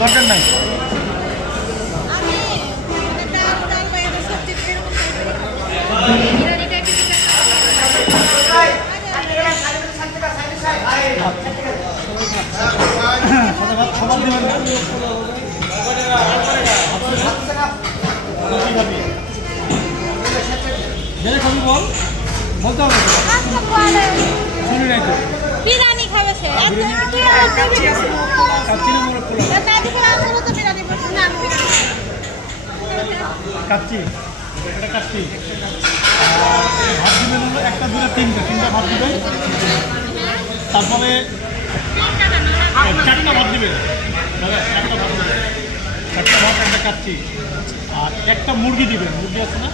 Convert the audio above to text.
দরকার নাই। খাবার দেবেন না, খাবি বল, বলতে হবে শুনি নাই তো। বিরিয়ানি খাবে সে কাচ্চি, এটা কাচ্চি। ভাত দিবেন হলো একটা দুটা তিনটা ভাত দিবেন, তারপরে চারটা ভাত দিবেন, চারটা ভাত দিবেন, চারটা ভাত একটা কাচ্চি, আর একটা মুরগি দিবেন। মুরগি আছে না?